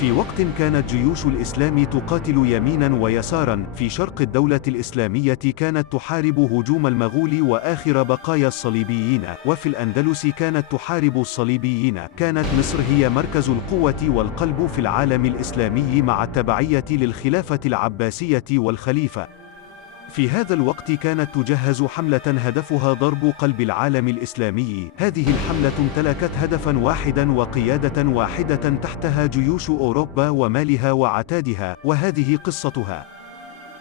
في وقت كانت جيوش الإسلام تقاتل يمينا ويسارا في شرق الدولة الإسلامية، كانت تحارب هجوم المغول وآخر بقايا الصليبيين، وفي الأندلس كانت تحارب الصليبيين. كانت مصر هي مركز القوة والقلب في العالم الإسلامي مع التبعية للخلافة العباسية والخليفة. في هذا الوقت كانت تجهز حملة هدفها ضرب قلب العالم الإسلامي. هذه الحملة امتلكت هدفا واحدا وقيادة واحدة تحتها جيوش أوروبا ومالها وعتادها، وهذه قصتها.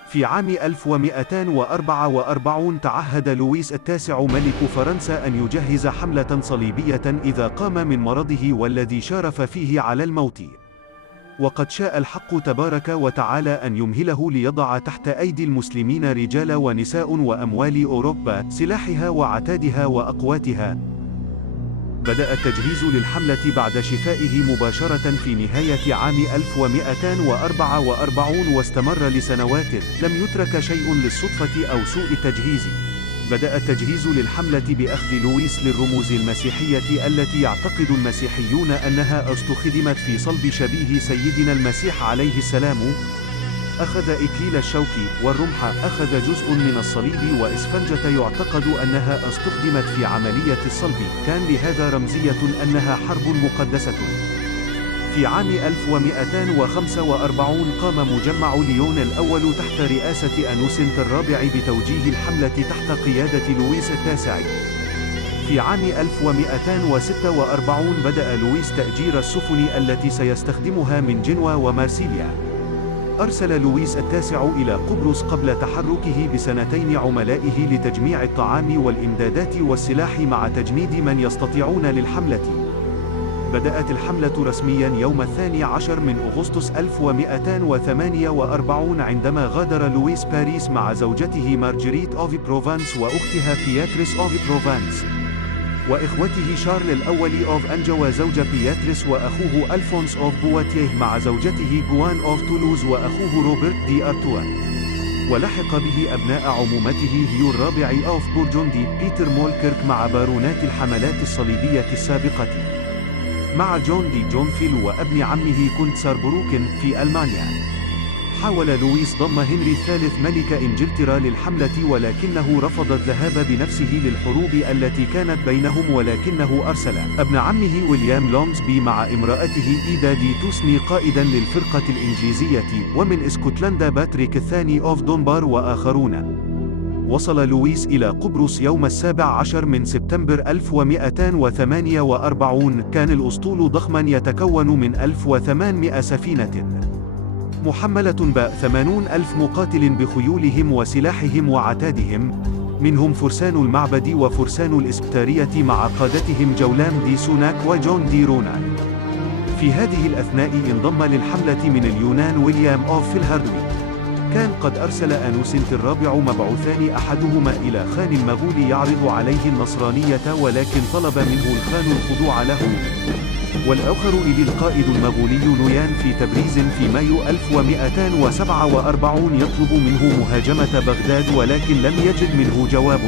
في عام 1244 تعهد لويس التاسع ملك فرنسا أن يجهز حملة صليبية إذا قام من مرضه والذي شارف فيه على الموت. وقد شاء الحق تبارك وتعالى أن يمهله ليضع تحت أيدي المسلمين رجال ونساء وأموال أوروبا، سلاحها وعتادها وأقواتها. بدأ التجهيز للحملة بعد شفائه مباشرة في نهاية عام 1244 واستمر لسنوات، لم يترك شيء للصدفة أو سوء التجهيز. بدأ التجهيز للحملة بأخذ لويس للرموز المسيحية التي يعتقد المسيحيون أنها استخدمت في صلب شبيه سيدنا المسيح عليه السلام. أخذ إكليل الشوك والرمح، أخذ جزء من الصليب وإسفنجة يعتقد أنها استخدمت في عملية الصلب، كان لهذا رمزية أنها حرب مقدسة. في عام 1245 قام مجمع ليون الأول تحت رئاسة أنوسنت الرابع بتوجيه الحملة تحت قيادة لويس التاسع. في عام 1246 بدأ لويس تأجير السفن التي سيستخدمها من جنوى ومارسيليا. أرسل لويس التاسع إلى قبرص قبل تحركه بسنتين عملائه لتجميع الطعام والإمدادات والسلاح مع تجنيد من يستطيعون للحملة. بدأت الحملة رسمياً يوم 12 من أغسطس 1248 عندما غادر لويس باريس مع زوجته مارجريت أوف بروفانس وأختها بياتريس أوف بروفانس، وإخوته شارل الأول أوف أنجا وزوجة بياتريس وأخوه ألفونس أوف بواتيه مع زوجته جوان أوف تولوز وأخوه روبرت دي أرتوا. ولحق به أبناء عمومته هيو الرابع أوف بورجوندي، بيتر مولكيرك مع بارونات الحملات الصليبية السابقة، مع جون دي جونفيل وابن عمه كونت ساربروكن في ألمانيا. حاول لويس ضم هنري الثالث ملك إنجلترا للحملة، ولكنه رفض الذهاب بنفسه للحروب التي كانت بينهم، ولكنه أرسل ابن عمه ويليام لونغسبي مع امرأته إيدا دي توسني قائدا للفرقة الإنجليزية، ومن اسكتلندا باتريك الثاني أوف دونبار وآخرون. وصل لويس إلى قبرص يوم 17 من سبتمبر 1248. كان الأسطول ضخما يتكون من 1800 سفينة محملة 80,000 مقاتل بخيولهم وسلاحهم وعتادهم، منهم فرسان المعبد وفرسان الإسبتارية مع قادتهم جولان دي سوناك وجون دي رونان. في هذه الأثناء انضم للحملة من اليونان ويليام أوف فيلهاردوي. كان قد أرسل أنوسنت الرابع مبعوثان، أحدهما إلى خان المغول يعرض عليه النصرانية، ولكن طلب منه الخان الخضوع له، والآخر إلى القائد المغولي نويان في تبريز في مايو 1247 يطلب منه مهاجمة بغداد، ولكن لم يجد منه جواب.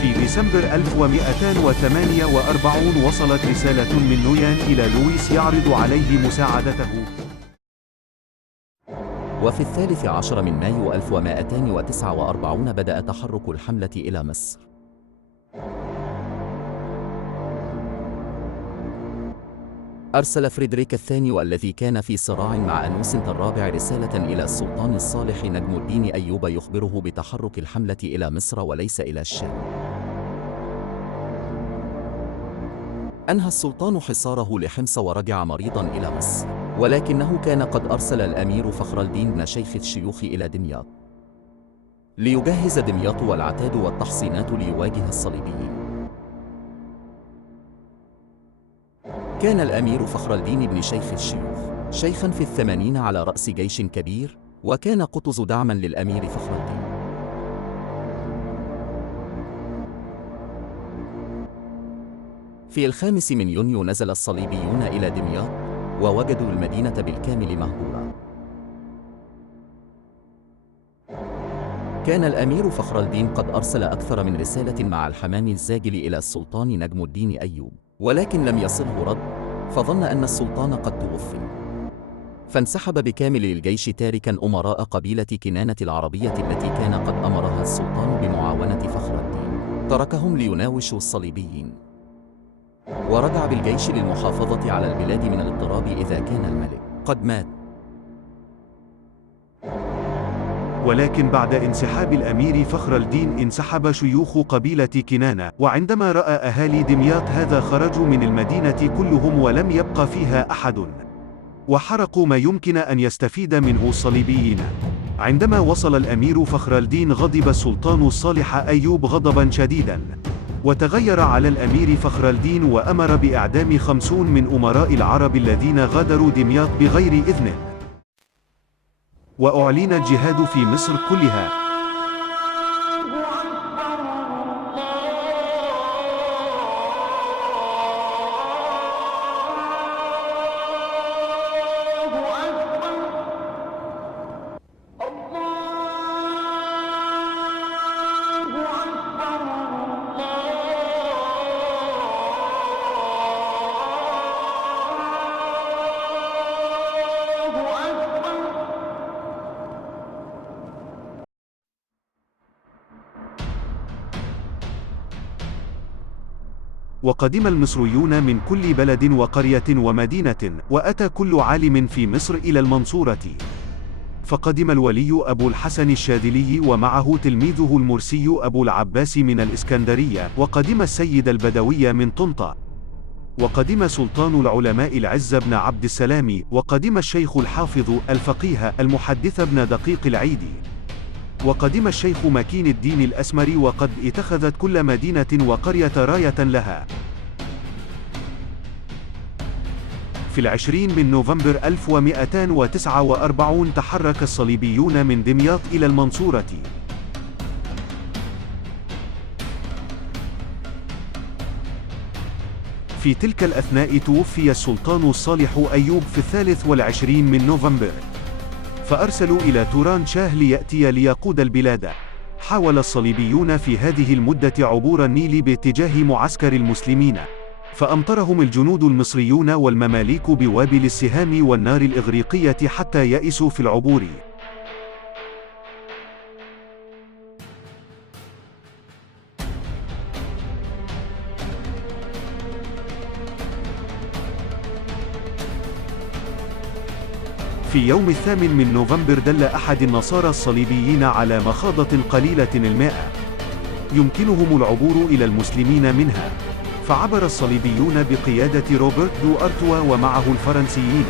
في ديسمبر 1248 وصلت رسالة من نويان إلى لويس يعرض عليه مساعدته. وفي 13 من مايو 1249 بدأ تحرك الحملة إلى مصر. أرسل فريدريك الثاني الذي كان في صراع مع أنوسنت الرابع رسالة إلى السلطان الصالح نجم الدين أيوب يخبره بتحرك الحملة إلى مصر وليس إلى الشام. أنهى السلطان حصاره لحمص ورجع مريضا إلى مصر، ولكنه كان قد أرسل الأمير فخر الدين بن شيخ الشيوخ إلى دمياط ليجهز دمياط والعتاد والتحصينات ليواجه الصليبيين. كان الأمير فخر الدين بن شيخ الشيوخ شيخا في 80 على رأس جيش كبير، وكان قطز دعما للأمير فخر الدين. في 5 من يونيو نزل الصليبيون إلى دمياط ووجدوا المدينة بالكامل مهجورة. كان الأمير فخر الدين قد أرسل أكثر من رسالة مع الحمام الزاجل إلى السلطان نجم الدين أيوب، ولكن لم يصله رد، فظن أن السلطان قد توفي. فانسحب بكامل الجيش تاركا أمراء قبيلة كنانة العربية التي كان قد أمرها السلطان بمعاونة فخر الدين، تركهم ليناوشوا الصليبيين، ورجع بالجيش للمحافظة على البلاد من الاضطراب إذا كان الملك قد مات. ولكن بعد انسحاب الأمير فخر الدين انسحب شيوخ قبيلة كنانة، وعندما رأى أهالي دمياط هذا خرجوا من المدينة كلهم ولم يبق فيها أحد، وحرقوا ما يمكن أن يستفيد منه الصليبيين. عندما وصل الأمير فخر الدين غضب السلطان الصالح أيوب غضبا شديدا، وتغير على الأمير فخر الدين وأمر بإعدام 50 من أمراء العرب الذين غادروا دمياط بغير إذنه، وأعلن الجهاد في مصر كلها. وقدم المصريون من كل بلد وقرية ومدينة، وأتى كل عالم في مصر إلى المنصورة. فقدم الولي أبو الحسن الشاذلي ومعه تلميذه المرسي أبو العباس من الإسكندرية، وقدم السيد البدوي من طنطا، وقدم سلطان العلماء العز بن عبد السلام، وقدم الشيخ الحافظ الفقيه المحدث بن دقيق العيد، وقدم الشيخ مكين الدين الأسمري، وقد اتخذت كل مدينة وقرية راية لها. في 20 من نوفمبر 1249 تحرك الصليبيون من دمياط إلى المنصورة. في تلك الأثناء توفي السلطان الصالح أيوب في 23 من نوفمبر، فأرسلوا إلى توران شاه ليأتي ليقود البلاد. حاول الصليبيون في هذه المدة عبور النيل باتجاه معسكر المسلمين، فأمطرهم الجنود المصريون والمماليك بوابل السهام والنار الإغريقية حتى يئسوا في العبور. في يوم 8 من نوفمبر دل أحد النصارى الصليبيين على مخاضة قليلة الماء يمكنهم العبور إلى المسلمين منها، فعبر الصليبيون بقيادة روبرت دو أرتوا ومعه الفرنسيين،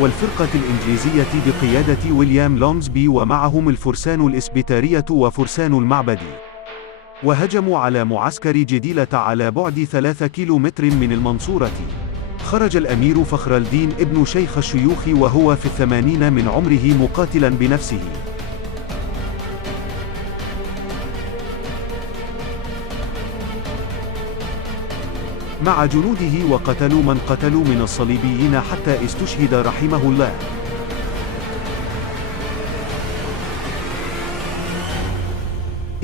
والفرقة الإنجليزية بقيادة ويليام لونزبي ومعهم الفرسان الإسبيتارية وفرسان المعبد، وهجموا على معسكر جديلة على بعد 3 كيلومتر من المنصورة. خرج الأمير فخر الدين ابن شيخ الشيوخ وهو في 80 من عمره مقاتلا بنفسه. مع جنوده، وقتلوا من قتلوا من الصليبيين حتى استشهد رحمه الله.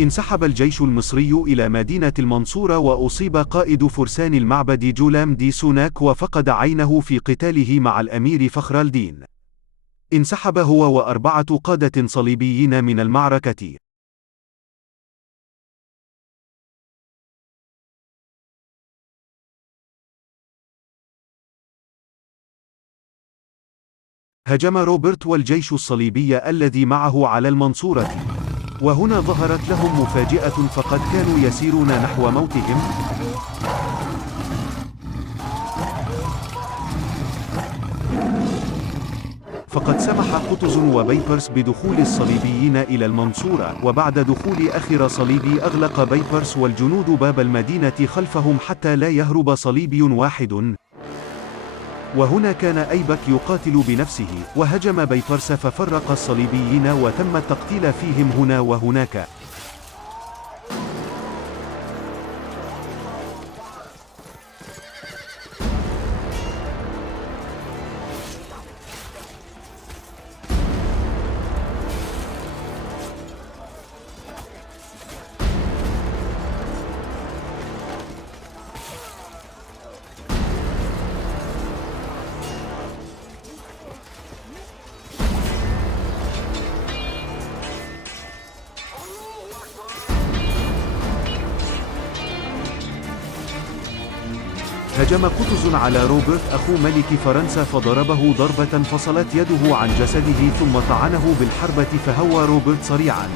انسحب الجيش المصري إلى مدينة المنصورة، وأصيب قائد فرسان المعبد جولام دي سوناك وفقد عينه في قتاله مع الأمير فخر الدين. انسحب هو و4 قادة صليبيين من المعركة. هجم روبرت والجيش الصليبي الذي معه على المنصورة، وهنا ظهرت لهم مفاجأة، فقد كانوا يسيرون نحو موتهم. فقد سمح قطز وبيبرس بدخول الصليبيين إلى المنصورة، وبعد دخول آخر صليبي أغلق بيبرس والجنود باب المدينة خلفهم حتى لا يهرب صليبي واحد. وهنا كان أيبك يقاتل بنفسه، وهجم بيبرس ففرق الصليبيين وتم التقتيل فيهم هنا وهناك. هجم قطز على روبرت أخو ملك فرنسا فضربه ضربة فصلت يده عن جسده ثم طعنه بالحربة فهوى روبرت صريعا.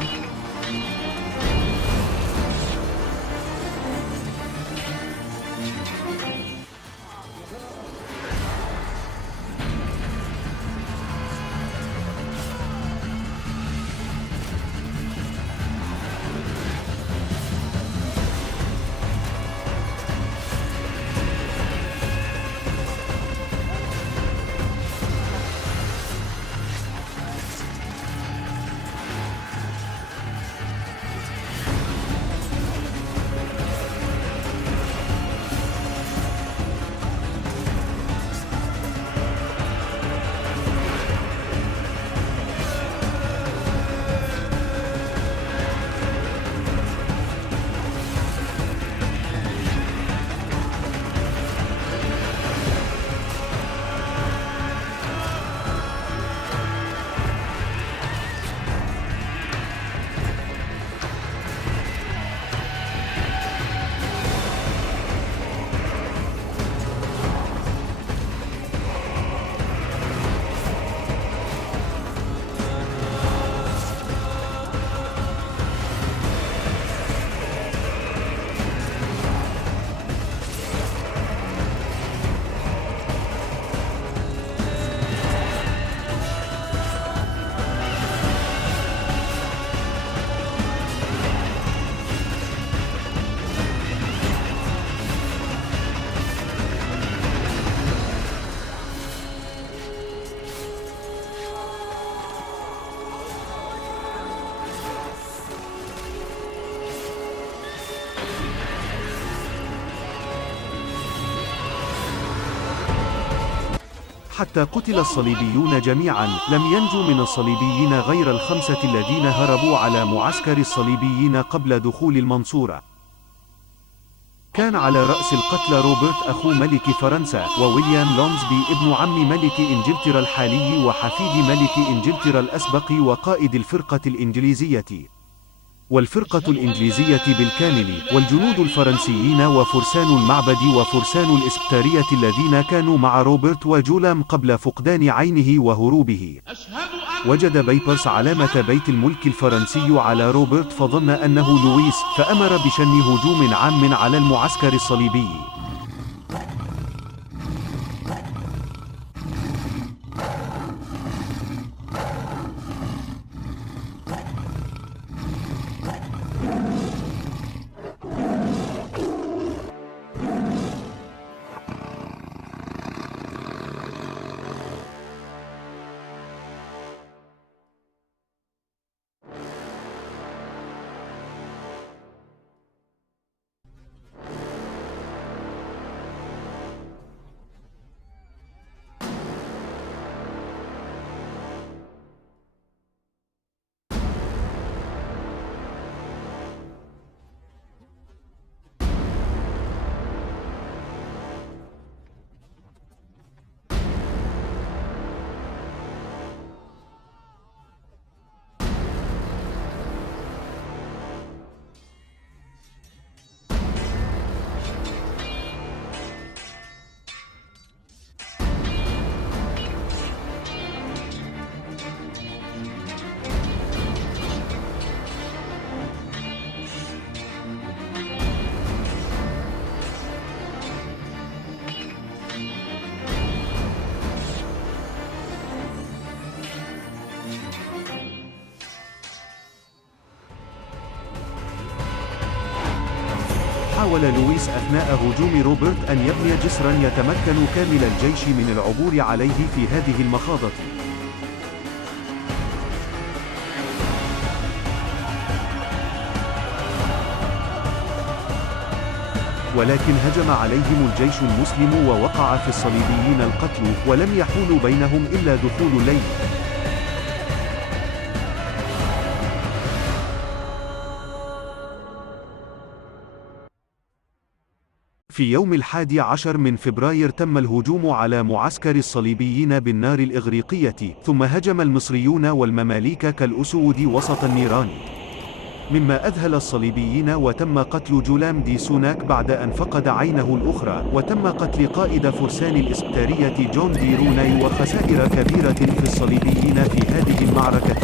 حتى قتل الصليبيون جميعا، لم ينجو من الصليبيين غير الخمسة الذين هربوا على معسكر الصليبيين قبل دخول المنصورة. كان على رأس القتلى روبرت أخو ملك فرنسا، وويليام لونزبي ابن عم ملك إنجلترا الحالي وحفيد ملك إنجلترا الأسبق وقائد الفرقة الإنجليزية. والفرقة الإنجليزية بالكامل، والجنود الفرنسيين وفرسان المعبد وفرسان الإسكتارية الذين كانوا مع روبرت وجولام قبل فقدان عينه وهروبه. وجد بيبرس علامة بيت الملك الفرنسي على روبرت فظن أنه لويس، فأمر بشن هجوم عام على المعسكر الصليبي. حاول لويس أثناء هجوم روبرت أن يبني جسرا يتمكن كامل الجيش من العبور عليه في هذه المخاضة. ولكن هجم عليهم الجيش المسلم ووقع في الصليبيين القتل، ولم يحول بينهم إلا دخول الليل. في يوم 11 من فبراير تم الهجوم على معسكر الصليبيين بالنار الإغريقية، ثم هجم المصريون والمماليك كالأسود وسط النيران. مما أذهل الصليبيين، وتم قتل جولام دي سوناك بعد أن فقد عينه الأخرى، وتم قتل قائد فرسان الإسكتارية جون دي روني، وخسائر كبيرة في الصليبيين في هذه المعركة.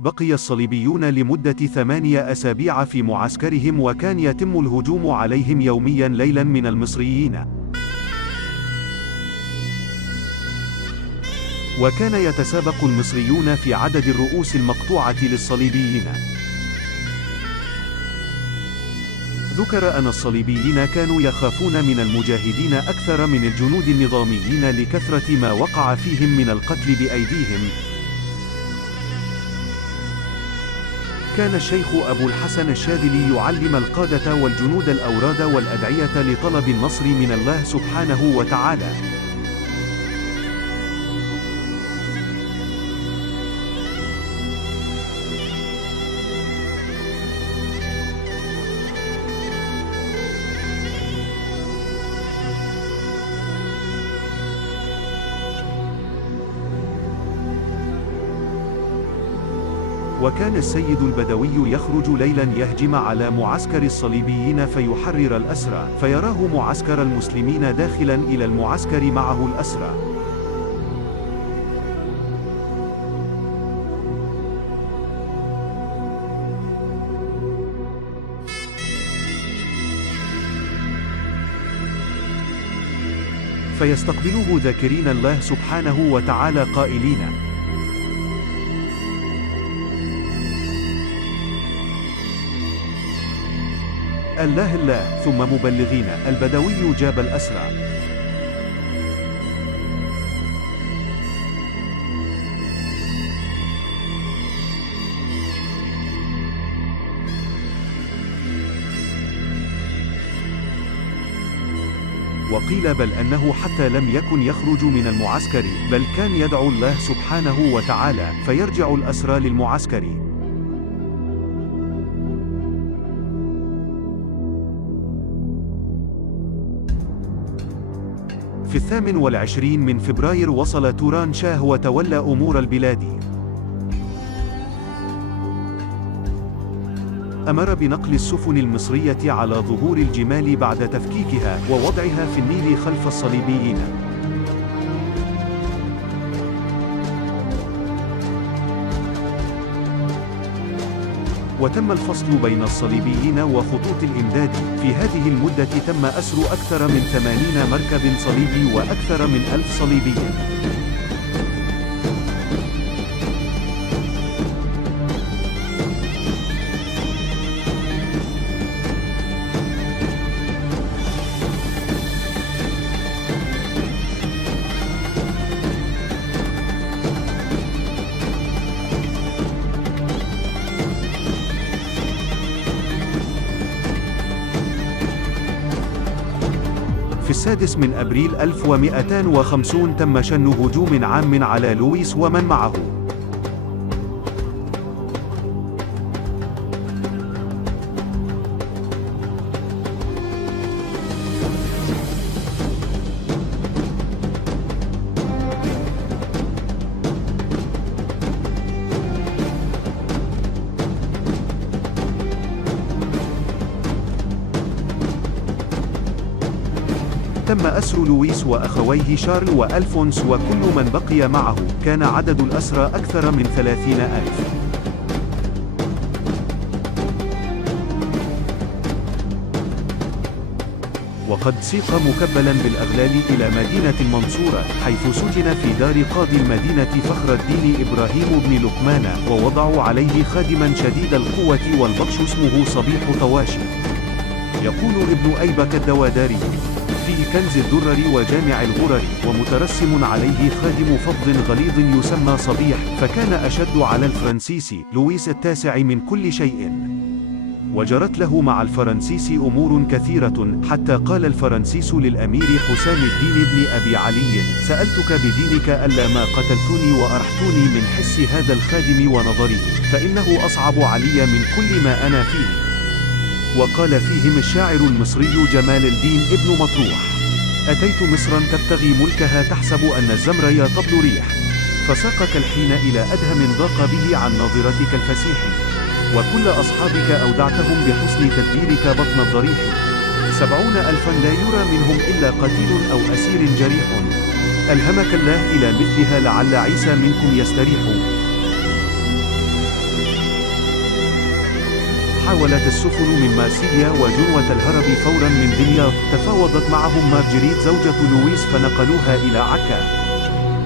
بقي الصليبيون لمدة 8 أسابيع في معسكرهم، وكان يتم الهجوم عليهم يوميا ليلا من المصريين. وكان يتسابق المصريون في عدد الرؤوس المقطوعة للصليبيين. ذكر أن الصليبيين كانوا يخافون من المجاهدين أكثر من الجنود النظاميين لكثرة ما وقع فيهم من القتل بأيديهم. كان الشيخ أبو الحسن الشاذلي يعلم القادة والجنود الأوراد والأدعية لطلب النصر من الله سبحانه وتعالى. وكان السيد البدوي يخرج ليلا يهجم على معسكر الصليبيين فيحرر الأسرى، فيراه معسكر المسلمين داخلا إلى المعسكر معه الأسرى. فيستقبلوه ذاكرين الله سبحانه وتعالى قائلين: الله الله، ثم مبلغين: البدوي جاب الأسرى. وقيل بل أنه حتى لم يكن يخرج من المعسكر، بل كان يدعو الله سبحانه وتعالى، فيرجع الأسرى للمعسكر. في 28 من فبراير وصل توران شاه وتولى أمور البلاد. أمر بنقل السفن المصرية على ظهور الجمال بعد تفكيكها، ووضعها في النيل خلف الصليبيين. وتم الفصل بين الصليبيين وخطوط الإمداد. في هذه المدة تم أسر أكثر من 80 مركب صليبي وأكثر من 1000 صليبي. في 6 من أبريل 1250 تم شن هجوم عام على لويس ومن معه. تم أسر لويس وأخويه شارل وألفونس وكل من بقي معه. كان عدد الأسرى أكثر من 30,000. وقد سيق مكبلا بالأغلال إلى مدينة المنصورة، حيث سجن في دار قاضي المدينة فخر الدين إبراهيم بن لقمان، ووضعوا عليه خادما شديد القوة والبطش اسمه صبيح طواشي. يقول ابن أيبك الدواداري في كنز الدرر وجامع الغرر: ومترسم عليه خادم فض غليظ يسمى صبيح، فكان أشد على الفرنسيسي لويس التاسع من كل شيء. وجرت له مع الفرنسيس أمور كثيرة، حتى قال الفرنسيس للأمير حسام الدين بن أبي علي: سألتك بدينك ألا ما قتلتني وأرحتني من حس هذا الخادم ونظره، فإنه أصعب علي من كل ما أنا فيه. وقال فيهم الشاعر المصري جمال الدين ابن مطروح: أتيت مصرا تبتغي ملكها تحسب أن الزمر يطبل ريح، فساقك الحين إلى أدهم ضاق به عن ناظرتك الفسيح، وكل أصحابك أودعتهم بحسن تدبيرك بطن الضريح، 70,000 لا يرى منهم إلا قتيل أو أسير جريح، ألهمك الله إلى مثلها لعل عيسى منكم يستريح. حاولت السفن من مارسيليا وجنوة الهرب فورا من دمياط، تفاوضت معهم مارجريت زوجة لويس فنقلوها إلى عكا.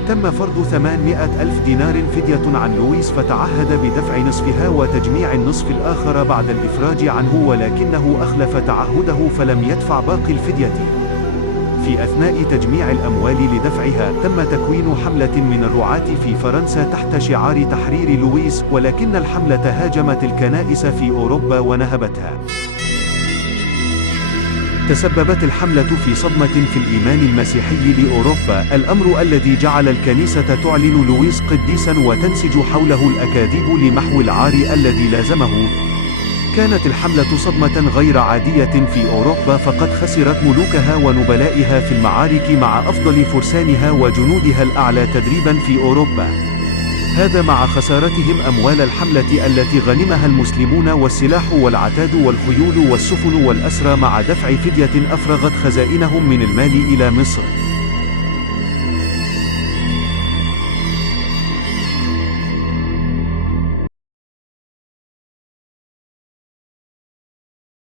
تم فرض 800,000 دينار فدية عن لويس، فتعهد بدفع نصفها وتجميع النصف الآخر بعد الإفراج عنه، ولكنه أخلف تعهده فلم يدفع باقي الفدية. في أثناء تجميع الأموال لدفعها، تم تكوين حملة من الرعاة في فرنسا تحت شعار تحرير لويس، ولكن الحملة هاجمت الكنائس في أوروبا ونهبتها. تسببت الحملة في صدمة في الإيمان المسيحي لأوروبا، الأمر الذي جعل الكنيسة تعلن لويس قديسا وتنسج حوله الأكاذيب لمحو العار الذي لازمه. كانت الحملة صدمة غير عادية في أوروبا، فقد خسرت ملوكها ونبلائها في المعارك مع أفضل فرسانها وجنودها الأعلى تدريبا في أوروبا، هذا مع خسارتهم أموال الحملة التي غنمها المسلمون والسلاح والعتاد والخيول والسفن والأسرى، مع دفع فدية أفرغت خزائنهم من المال إلى مصر.